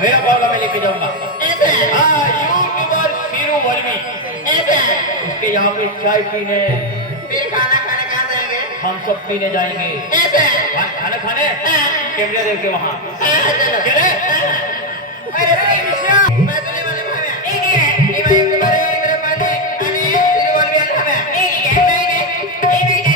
मेरा बावला मैं लेके जाऊंगा। ऐसा हाँ, यूट्यूबर शीरू वर्मी ऐसा उसके यहाँ पे चाय पीने, फिर खाना खाने कहाँ जाएंगे? हम सब पीने जाएंगे। ऐसा खाना खाने हाँ। कैमरे देख के वहाँ चलो चले। अरे विषय बाजूले वाले भाव्या एक आहे हे बाई के बारे इंद्र पाने आणि सिरवल बियान भाव्या एक आहे नाही नाही हे नाही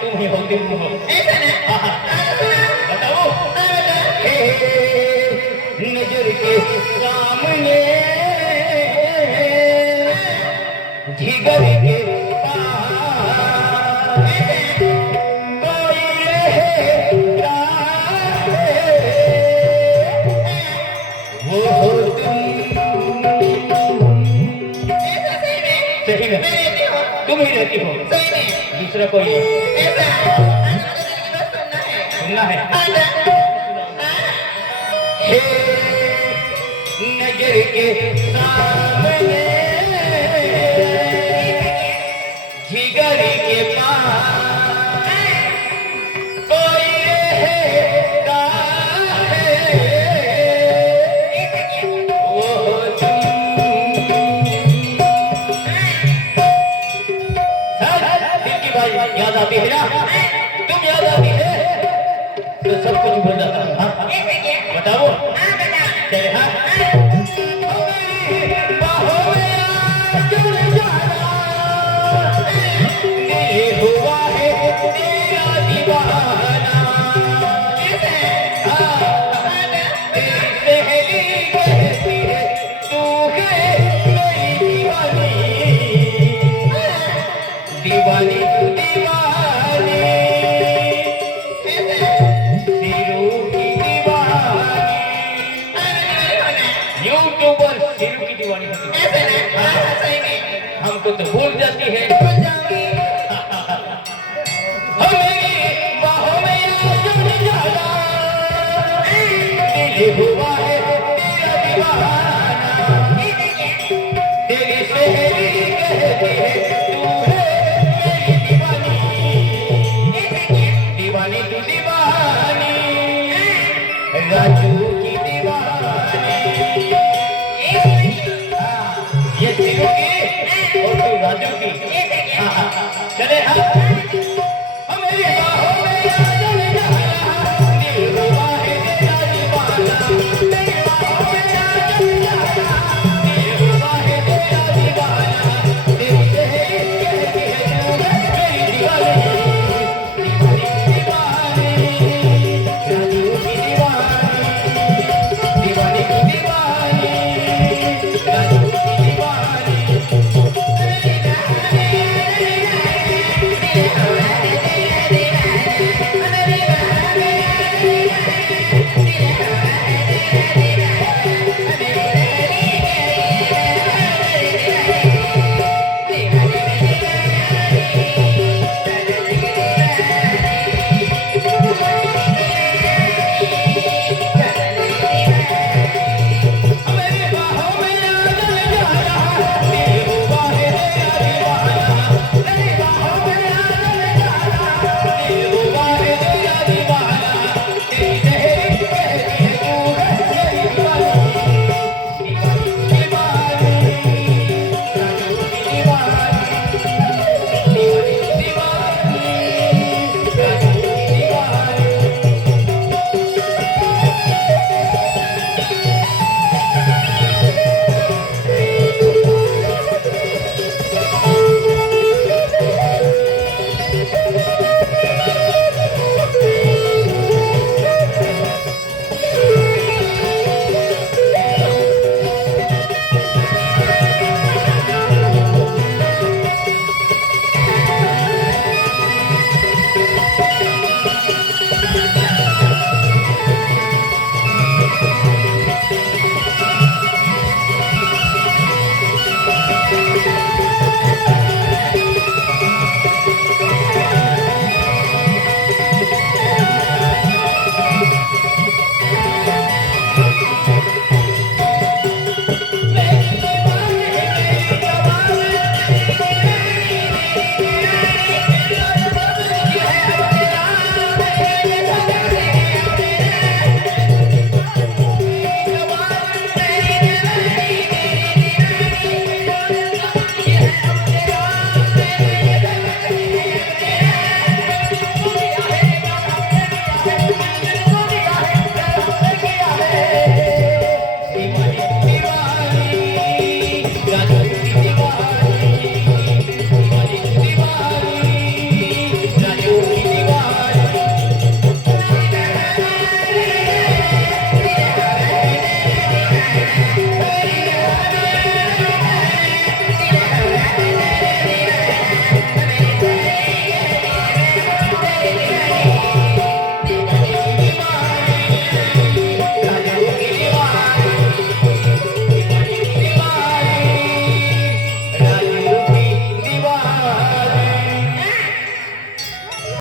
तुम ही हो, तुम हो। ऐसा ना बताओ। नजर के सामने जिगर के पास कोई रहता है, वो हो तुम। ऐसा सही में सही में मैं रहती हूँ तुम ही रहती हो, सही में दूसरा कोई है। ऐसा आज मुझे दिल की बात सुनना है सुनना है। आजा हे नजर के सामने जिगर के पास कोई रहता है, वो तुम। दिल की बात याद आती है ना, तुम याद आती है तो सब कुछ भूल जाता है। हाँ? बताओ चले। हाँ ये हुआ है तेरा दीवाना, तेरी सहेली कहती है तू है मेरी दीवानी, दीवानी तू दीवानी, शीरू की दीवानी। यूट्यूबर शीरू की दीवानी होती है। हमको तो भूल जाती है।